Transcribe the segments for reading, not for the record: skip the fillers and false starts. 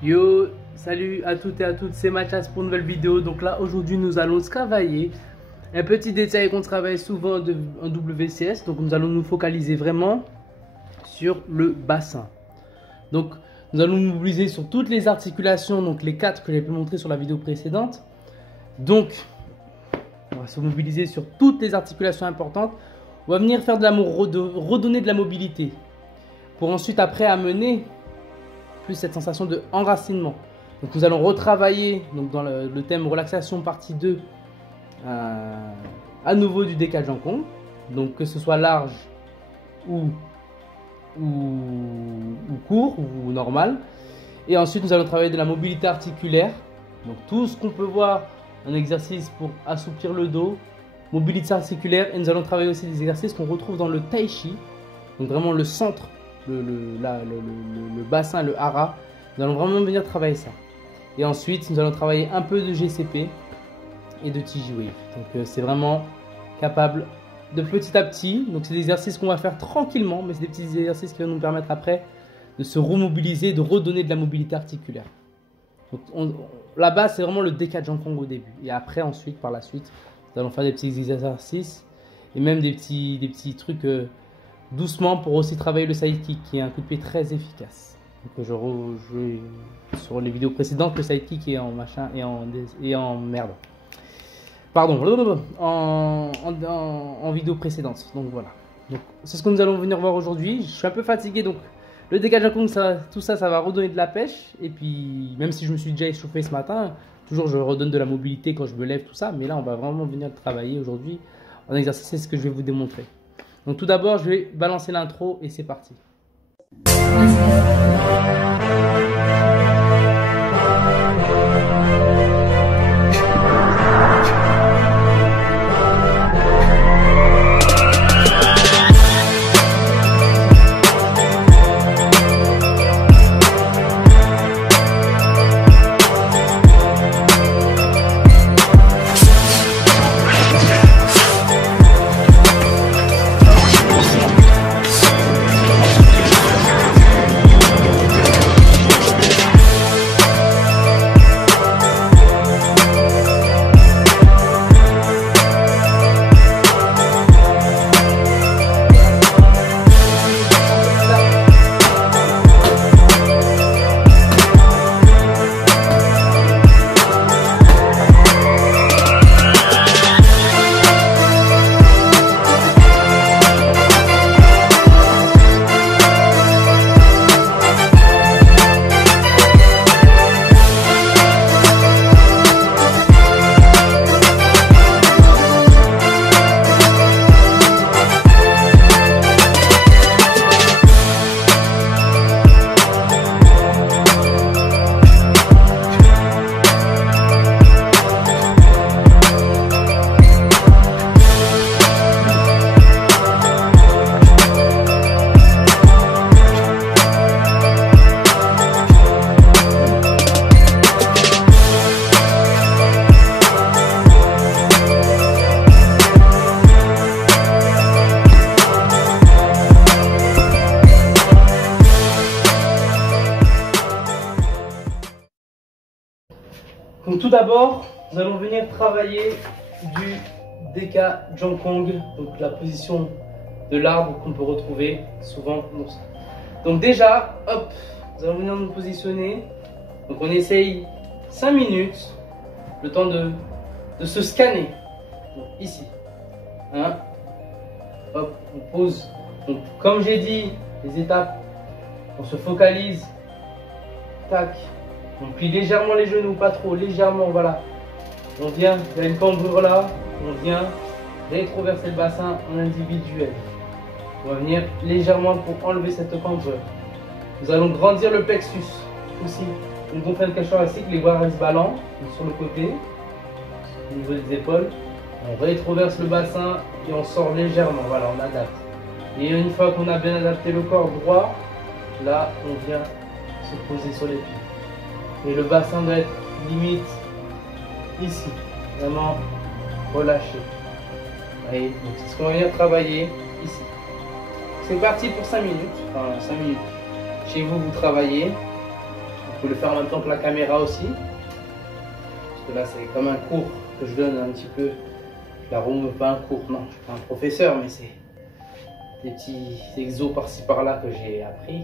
Yo, salut à toutes et à toutes, c'est Mathias pour une nouvelle vidéo. Donc là, aujourd'hui, nous allons travailler un petit détail qu'on travaille souvent en WCS. Donc nous allons nous focaliser vraiment sur le bassin. Donc nous allons nous mobiliser sur toutes les articulations, donc les 4 que j'ai pu montrer sur la vidéo précédente. Donc on va se mobiliser sur toutes les articulations importantes. On va venir faire de redonner de la mobilité pour ensuite après amener plus cette sensation de enracinement. Donc nous allons retravailler donc dans le thème relaxation partie 2 à nouveau du Deka Jangkong. Donc que ce soit large ou court ou normal. Et ensuite nous allons travailler de la mobilité articulaire. Donc tout ce qu'on peut voir en exercice pour assouplir le dos, mobilité articulaire. Et nous allons travailler aussi des exercices qu'on retrouve dans le Tai Chi. Donc vraiment le centre, le bassin, le hara. Nous allons vraiment venir travailler ça. Et ensuite, nous allons travailler un peu de GCP et de TJ Wave. Donc c'est vraiment capable de petit à petit. Donc c'est des exercices qu'on va faire tranquillement, mais c'est des petits exercices qui vont nous permettre après de se remobiliser, de redonner de la mobilité articulaire. Donc la base, c'est vraiment le Deka Jangkong au début. Et après, ensuite, par la suite, nous allons faire des petits exercices et même des petits trucs doucement pour aussi travailler le sidekick, qui est un coup de pied très efficace. Donc sur les vidéos précédentes, le sidekick est en machin et en merde. Pardon, en vidéo précédente. Donc voilà. Donc c'est ce que nous allons venir voir aujourd'hui. Je suis un peu fatigué, donc le Deka Jangkong, tout ça, ça va redonner de la pêche. Et puis même si je me suis déjà échauffé ce matin, toujours je redonne de la mobilité quand je me lève, tout ça. Mais là, on va vraiment venir travailler aujourd'hui en exercice. C'est ce que je vais vous démontrer. Donc tout d'abord, je vais balancer l'intro et c'est parti. Donc tout d'abord, nous allons venir travailler du Deka Jangkong, donc la position de l'arbre qu'on peut retrouver souvent. Donc déjà, hop, nous allons venir nous positionner. Donc on essaye 5 minutes, le temps de se scanner. Donc ici, hein, hop, on pose. Donc comme j'ai dit, les étapes, on se focalise, tac. On plie légèrement les genoux, pas trop, légèrement, voilà. On vient, il y a une cambrure là, on vient rétroverser le bassin en individuel. On va venir légèrement pour enlever cette cambrure. Nous allons grandir le plexus aussi. On gonfle le cachot ainsi que les bras restent ballants sur le côté, au niveau des épaules. On rétroverse le bassin et on sort légèrement, voilà, on adapte. Et une fois qu'on a bien adapté le corps droit, là, on vient se poser sur les pieds. Et le bassin doit être limite ici, vraiment relâché. Voyez, donc c'est ce qu'on va venir travailler ici. C'est parti pour 5 minutes. Enfin 5 minutes. Chez vous, vous travaillez. Vous pouvez le faire en même temps que la caméra aussi. Parce que là, c'est comme un cours que je donne un petit peu. La room, pas un cours, non, je suis pas un professeur, mais c'est des petits exos par-ci par-là que j'ai appris.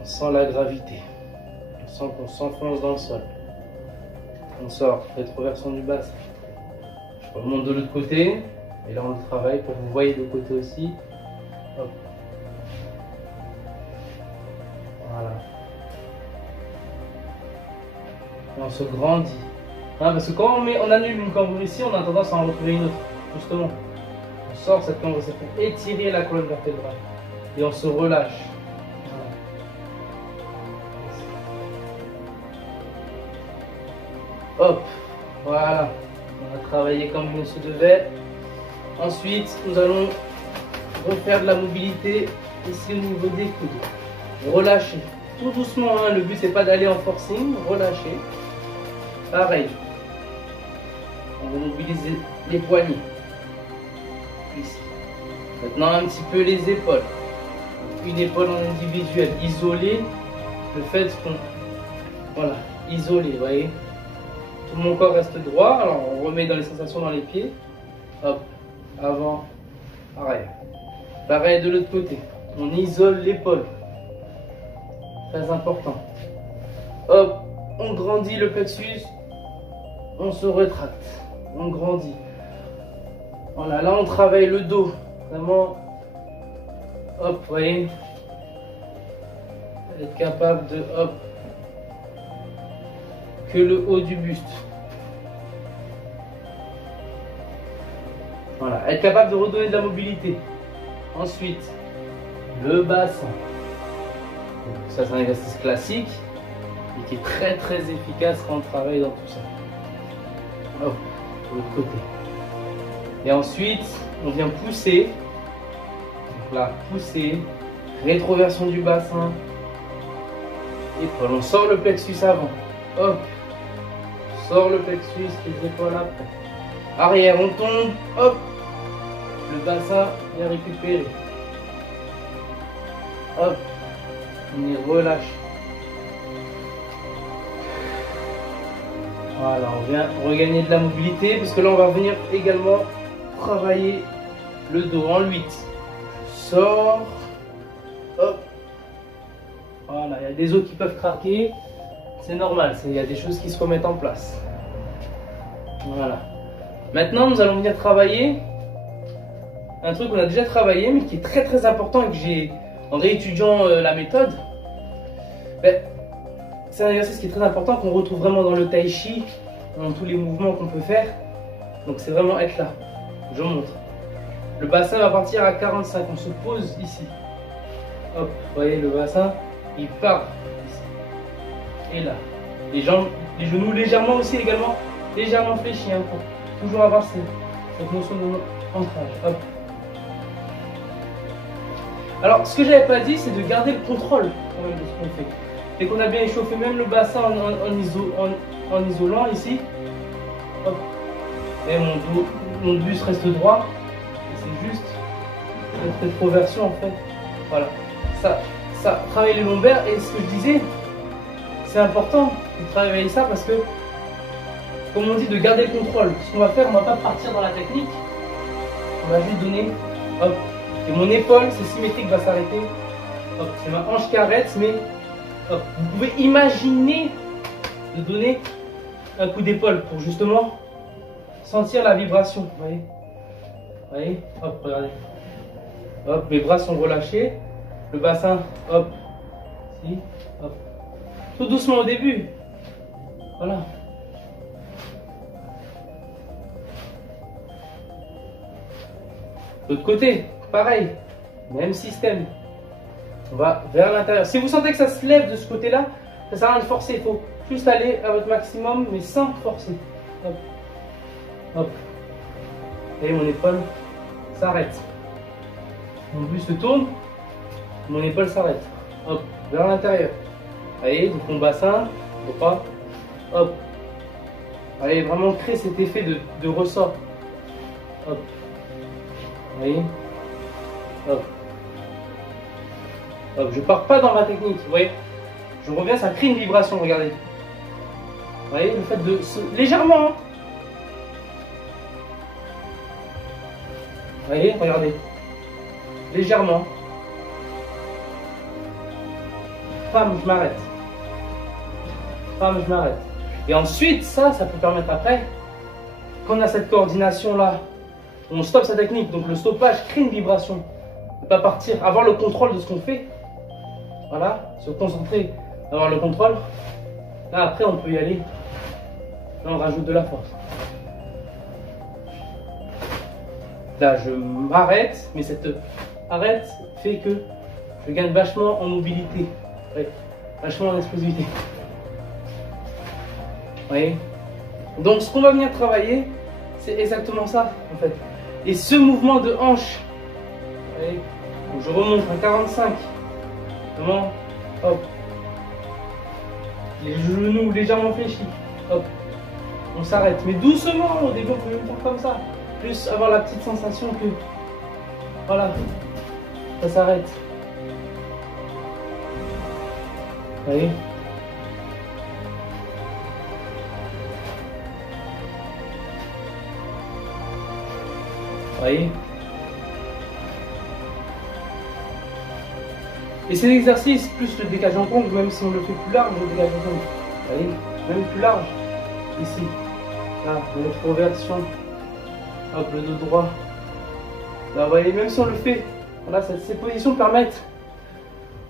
On sent la gravité. On sent qu'on s'enfonce dans le sol. On sort, rétroversion du bassin. Je remonte de l'autre côté. Et là, on le travaille pour que vous voyez de côté aussi. Hop. Voilà. Et on se grandit. Hein, parce que quand on annule une cambrure ici, on a tendance à en retrouver une autre. Justement. On sort cette cambrure, c'est pour étirer la colonne vertébrale. Et on se relâche. Voilà. Hop. Voilà. On a travaillé comme il se devait. Ensuite, nous allons refaire de la mobilité ici au niveau des coudes. Relâcher. Tout doucement, hein. Le but c'est pas d'aller en forcing. Relâcher. Pareil. On va mobiliser les poignets. Ici. Maintenant un petit peu les épaules. Une épaule en individuel. Isoler le fait qu'on... Voilà. Isoler, vous voyez. Tout mon corps reste droit. Alors on remet dans les sensations dans les pieds. Hop. Avant. Arrière. Pareil de l'autre côté. On isole l'épaule. Très important. Hop. On grandit le plexus. On se retracte. On grandit. Voilà, là on travaille le dos. Vraiment. Hop, vous voyez. Être capable de, hop, que le haut du buste. Voilà, être capable de redonner de la mobilité. Ensuite, le bassin. Donc, ça c'est un exercice classique et qui est très très efficace quand on travaille dans tout ça. Hop, de l'autre côté. Et ensuite, on vient pousser. Donc là, pousser. Rétroversion du bassin. Épaule. On sort le plexus avant. Hop. On sort le plexus, les épaules après. Arrière, on tombe. Hop. Le bassin vient récupérer. Hop. On y relâche. Voilà, on vient regagner de la mobilité parce que là on va venir également travailler le dos en 8. Sors. Hop. Voilà, il y a des os qui peuvent craquer. C'est normal, il y a des choses qui se remettent en place. Voilà. Maintenant, nous allons venir travailler un truc qu'on a déjà travaillé mais qui est très très important et que j'ai en réétudiant la méthode. Ben, c'est un exercice qui est très important qu'on retrouve vraiment dans le tai chi, dans tous les mouvements qu'on peut faire. Donc c'est vraiment être là. Je montre. Le bassin va partir à 45. On se pose ici. Hop, vous voyez le bassin, il part ici. Et là. Les jambes, les genoux légèrement aussi également, légèrement fléchis hein, pour toujours avoir cette notion de ancrage. Hop. Alors ce que j'avais pas dit, c'est de garder le contrôle quand même de ce qu'on fait. Dès qu'on a bien échauffé même le bassin en isolant ici, hop, et mon buste reste droit, c'est juste cette rétroversion en fait. Voilà, ça travaille les lombaires et ce que je disais, c'est important de travailler ça parce que, comme on dit, de garder le contrôle. Ce qu'on va faire, on va pas partir dans la technique, on va juste donner, hop, et mon épaule, c'est symétrique, va s'arrêter, hop, c'est ma hanche qui arrête, mais hop, vous pouvez imaginer de donner un coup d'épaule pour justement sentir la vibration. Vous voyez, vous voyez, hop, regardez. Hop, mes bras sont relâchés. Le bassin, hop, ici, hop. Tout doucement au début. Voilà. De l'autre côté, pareil, même système. On va vers l'intérieur. Si vous sentez que ça se lève de ce côté-là, ça sert à rien de forcer. Il faut juste aller à votre maximum, mais sans forcer. Hop. Hop. Et mon épaule s'arrête. Mon buste se tourne, mon épaule s'arrête. Hop, vers l'intérieur. Allez, donc mon bassin, droit. Hop. Allez, vraiment créer cet effet de ressort. Hop. Vous voyez? Hop. Hop. Je pars pas dans ma technique, vous voyez. Je reviens, ça crée une vibration, regardez. Vous voyez, le fait de... Légèrement. Hein. Vous voyez, regardez. Légèrement. Femme, je m'arrête. Femme, je m'arrête. Et ensuite, ça peut permettre après, quand on a cette coordination-là, on stoppe sa technique. Donc le stoppage crée une vibration. Ne pas partir, avoir le contrôle de ce qu'on fait. Voilà, se concentrer, avoir le contrôle. Là, après, on peut y aller. Là, on rajoute de la force. Là, je m'arrête, mais cette arrête fait que je gagne vachement en mobilité, ouais, vachement en explosivité. Vous voyez? Donc, ce qu'on va venir travailler, c'est exactement ça, en fait. Et ce mouvement de hanche, vous voyez, donc je remonte à 45. Vraiment, hop. Les genoux légèrement fléchis, hop. On s'arrête, mais doucement. Au début, on peut même faire comme ça. Plus avoir la petite sensation que, voilà, ça s'arrête. Vous voyez? Vous voyez? Et c'est l'exercice plus le dégage en compte, même si on le fait plus large, le dégage en compte. Vous voyez? Même plus large. Ici. Là, notre version. Hop, le dos droit. Là, vous voyez, même si on le fait, voilà, ces positions permettent,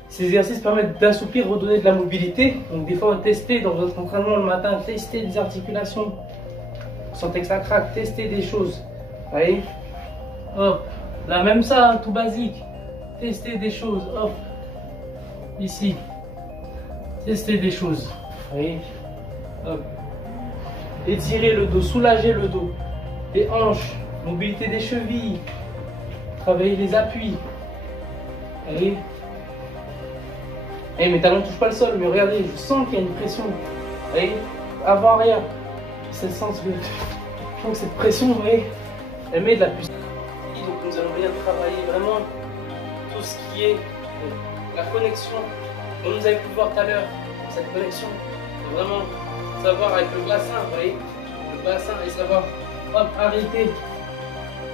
ces exercices permettent d'assouplir, redonner de la mobilité. Donc, des fois, tester dans votre entraînement le matin, tester des articulations. Vous sentez que ça craque, tester des choses. Vous voyez? Hop, là, même ça, hein, tout basique. Tester des choses, hop. Ici. Tester des choses. Vous voyez? Hop. Étirer le dos, soulager le dos. Les hanches, mobilité des chevilles, travailler les appuis. Allez. Eh, mes talons ne touchent pas le sol, mais regardez, je sens qu'il y a une pression. Allez, avant arrière. C'est sens que je sens que cette pression, vous voyez, elle met de la puissance. Donc nous allons venir travailler vraiment tout ce qui est la connexion. Comme vous avez pu voir tout à l'heure, cette connexion, c'est vraiment savoir avec le bassin, vous voyez, le bassin et savoir. Hop, arrêter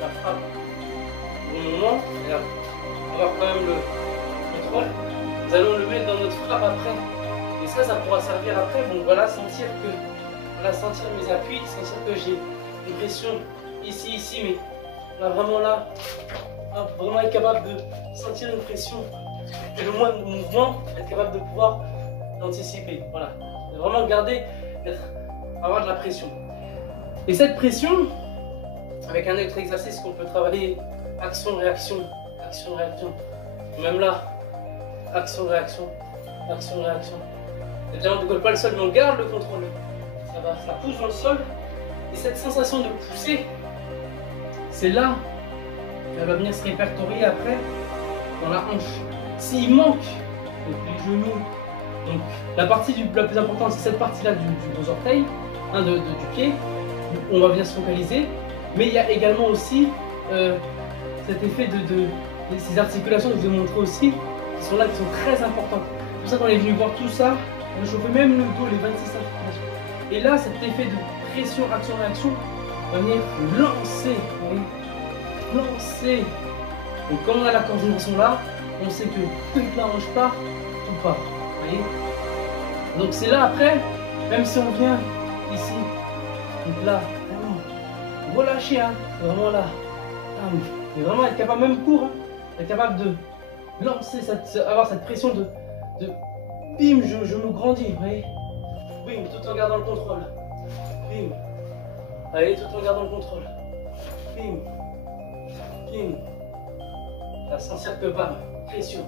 la frappe au moment, et là, avoir quand même le contrôle. Nous allons le mettre dans notre frappe après. Et ça pourra servir après. Donc voilà, sentir mes appuis, sentir que j'ai une pression ici, mais là, vraiment là, hop, vraiment être capable de sentir une pression. Et le moins de mouvement, être capable de pouvoir l'anticiper. Voilà. Et vraiment garder, avoir de la pression. Et cette pression, avec un autre exercice qu'on peut travailler, action-réaction, action-réaction. Même là, action-réaction, action-réaction. C'est-à-dire on ne décolle pas le sol, mais on garde le contrôle. Ça pousse dans le sol. Et cette sensation de pousser, c'est là qu'elle va venir se répertorier après dans la hanche. S'il manque, donc les genoux, donc la partie la plus importante, c'est cette partie-là du gros orteil, du pied. On va venir se focaliser, mais il y a également aussi cet effet de ces articulations que je vous ai montré aussi, qui sont là, qui sont très importantes. C'est pour ça qu'on est venu voir tout ça, on a chauffé même le dos, les 26 articulations. Et là, cet effet de pression, action, réaction va venir lancer, vous voyez, lancer. Donc quand on a la coordination là, on sait que toute la hanche part, tout part, vous voyez. Donc c'est là après, même si on vient ici, donc là, vraiment, relâcher, hein, vraiment là. Mais vraiment être capable, même court, hein, être capable de lancer, avoir cette pression de bim, je me grandis, vous voyez. Bim, tout en gardant le contrôle. Bim. Allez, tout en gardant le contrôle. Bim. Bim. Là, sentir que bam, pression.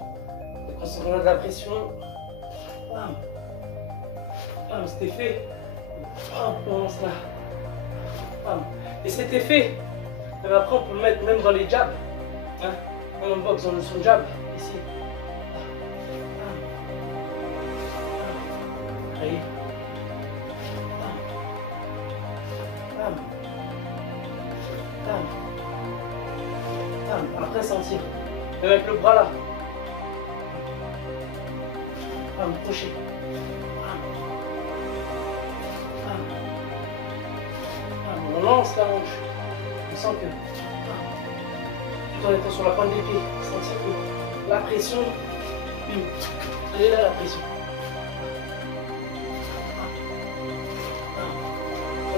Et quand on a de la pression, bam. Bam, cet effet. Bam, on lance là. Bam. Et cet effet, après on peut le mettre même dans les jabs. Hein, même en boxe, dans son jab, ici. Allez. Bam. Bam. Bam. Après sentir. Même avec le bras là. Crochet. On lance la hanche. On sent que, tout en étant sur la pointe des pieds, sentir que la pression, elle est là la pression.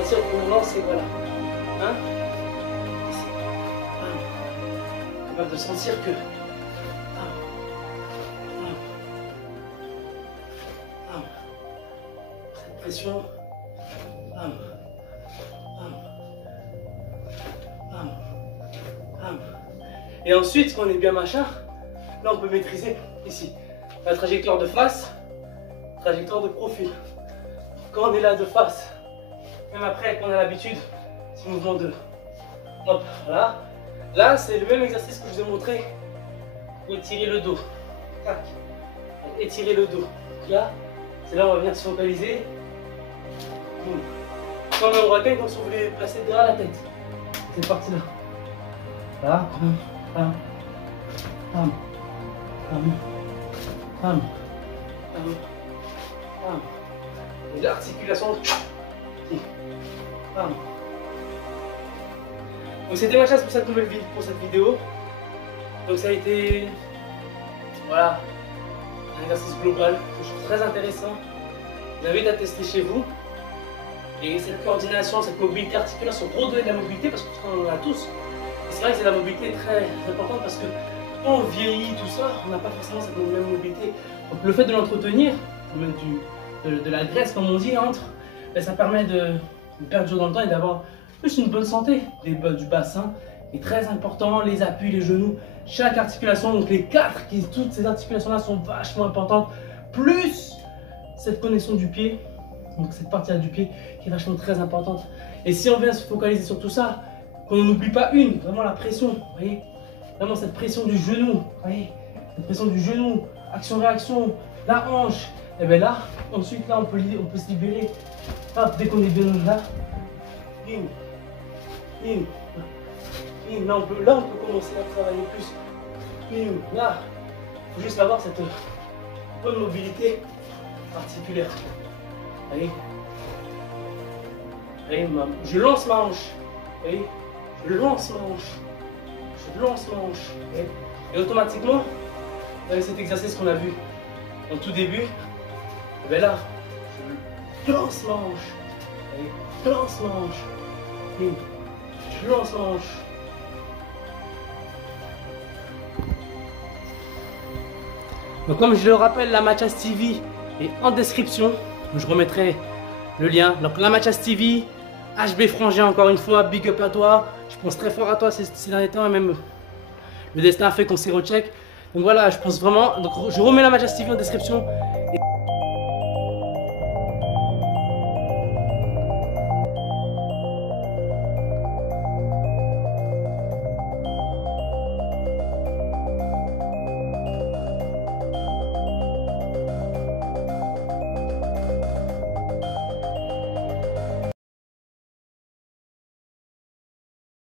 Sentir qu'on lance et voilà. Hein? Capable de sentir que cette pression. Et ensuite, quand on est bien machin, là on peut maîtriser ici la trajectoire de face, trajectoire de profil. Quand on est là de face, même après qu'on a l'habitude, ce mouvement de hop, voilà. Là, c'est le même exercice que je vous ai montré pour étirer le dos. Tac. Étirer le dos. Là, c'est là où on va venir se focaliser. Boum. Comme un requin, comme si on voulait placer derrière la tête. C'est parti là. Là, et l'articulation. Donc c'était ma chasse pour cette nouvelle vidéo, pour cette vidéo. Donc ça a été, voilà, un exercice global que je trouve très intéressant. Je vous invite à tester chez vous. Et cette coordination, cette mobilité articulaire, se redonner de la mobilité parce qu'on en a tous. C'est vrai que c'est la mobilité très importante parce que quand on vieillit, tout ça, on n'a pas forcément cette même mobilité. Donc le fait de l'entretenir, de la graisse comme on dit entre, ben, ça permet de perdre du dans le temps et d'avoir plus une bonne santé. Du bassin est très important, les appuis, les genoux, chaque articulation, donc les quatre, toutes ces articulations là sont vachement importantes, plus cette connexion du pied, donc cette partie là du pied qui est vachement très importante. Et si on vient se focaliser sur tout ça, qu'on n'oublie pas vraiment la pression, vous voyez, vraiment cette pression du genou, vous voyez, cette pression du genou, action-réaction, la hanche, et bien là, ensuite là on peut se libérer. Hop, dès qu'on est bien là, là on peut commencer à travailler plus. Là, il faut juste avoir cette bonne mobilité articulaire. Vous voyez, je lance ma hanche. Vous voyez, je lance ma hanche. Je lance ma hanche. Et automatiquement, avec cet exercice qu'on a vu en tout début, et bien là, je lance ma hanche. Vous voyez, je lance ma hanche. Je lance ma hanche. Donc comme je le rappelle, la Mathias TV est en description. Je remettrai le lien. Donc la Mathias TV, HB Frangin, encore une fois, big up à toi. Je pense très fort à toi ces derniers temps et même le destin a fait qu'on s'y recheck. Donc voilà, je pense vraiment. Donc je remets la Mathias TV en description. Et